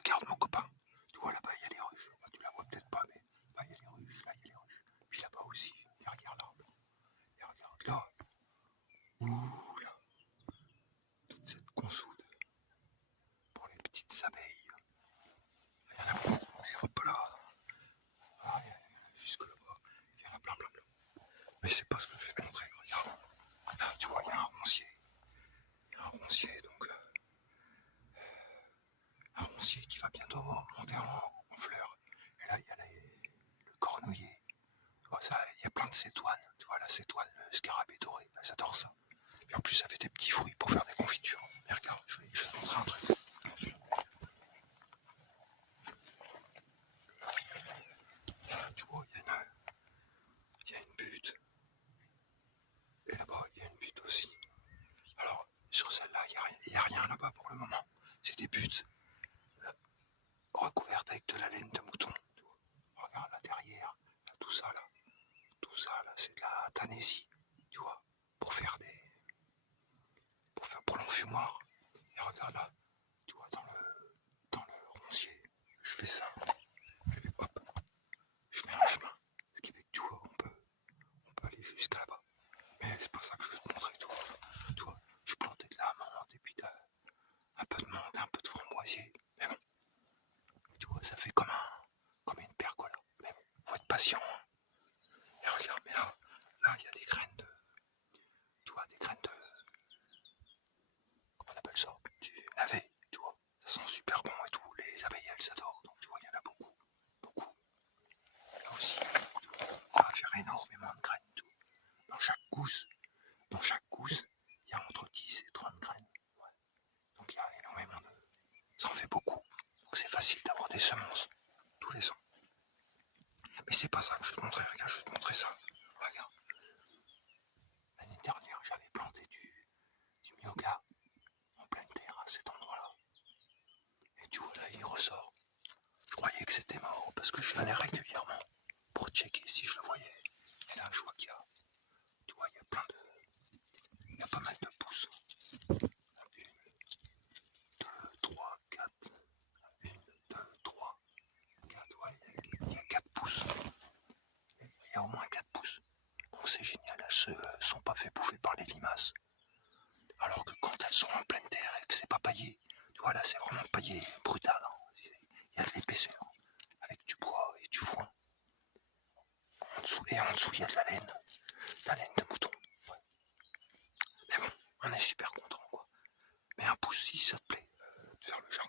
regarde mon copain. Tu vois là-bas, il y a les ruches. Tu la vois peut-être pas, mais là, il y a les ruches, là, il y a les ruches. Puis là-bas aussi, et regarde là. Et regarde là. Ouh là. Toute cette consoude pour les petites abeilles. Il y en a beaucoup, et hop là. Ah, jusque là-bas. Il y en a plein, plein, plein. Mais c'est pas ce que je vais te montrer. Regarde. Là, tu vois, il y a un roncier. Il y a un roncier, donc. Un roncier qui va bientôt monter en fleurs. Et là, il y a le cornoiller. Tu vois, ça, il y a plein de cétoines. Tu vois, la cétoine, le scarabée doré, ben, ça adore ça. Et en plus, ça fait des petits fruits pour faire des confitures. Mais regarde, je vais te montrer un truc. Là, tu vois, il y a une butte. Et là-bas, il y a une butte aussi. Alors, sur celle-là, il n'y a rien là-bas pour le moment. C'est des buttes recouvertes avec de la laine de mouton. Regarde là derrière, là, tout ça là, c'est de la tanésie, tu vois, pour l'enfumoir. Et regarde là, tu vois, dans le roncier, je fais ça, hop, je fais un chemin, ce qui fait que tu vois, on peut aller jusqu'à là-bas. Mais c'est pas ça que je veux te montrer, tu vois, je plantais de la menthe et puis un peu de menthe, un peu de framboisier, mais bon, tu vois, ça fait comme une pergola, mais bon, faut être patient. Hein. Et regarde, mais là, il y a des graines de, tu vois, des graines de, comment on appelle ça, du navet, tu vois, ça sent super bon et tout, les abeilles elles adorent, donc tu vois, il y en a beaucoup, beaucoup. Là aussi, tu vois, ça va faire énormément de graines, tout. Dans chaque gousse, il y a entre 10 et 30 graines, ouais. Donc il y a énormément de, ça en fait beaucoup, donc c'est facile d'avoir des semences tous les ans. Mais c'est pas ça que je vais te montrer, regarde, je vais te montrer ça, regarde. L'année dernière, j'avais planté du myoga en pleine terre à cet endroit-là. Et tu vois là, il ressort. Je croyais que c'était mort parce que je venais régulièrement pour checker si je le voyais. Et là, je vois qu'il y a, tu vois, il y a pas mal de pousses. 1, 2, 3, 4. 1, 2, 3, 4. Ouais, il y a 4 pousses. Il y a au moins 4 pousses. Donc c'est génial, elles ne sont pas fait bouffer par les limaces. Alors que quand elles sont en pleine terre et que c'est pas paillé, tu vois là c'est vraiment paillé brutal. Hein. Il y a de l'épaisseur avec du bois et du foin. En dessous, et en dessous il y a de la laine de mouton. Ouais. Mais bon, on est super content quoi. Mais un pouce si ça te plaît de faire le jardin.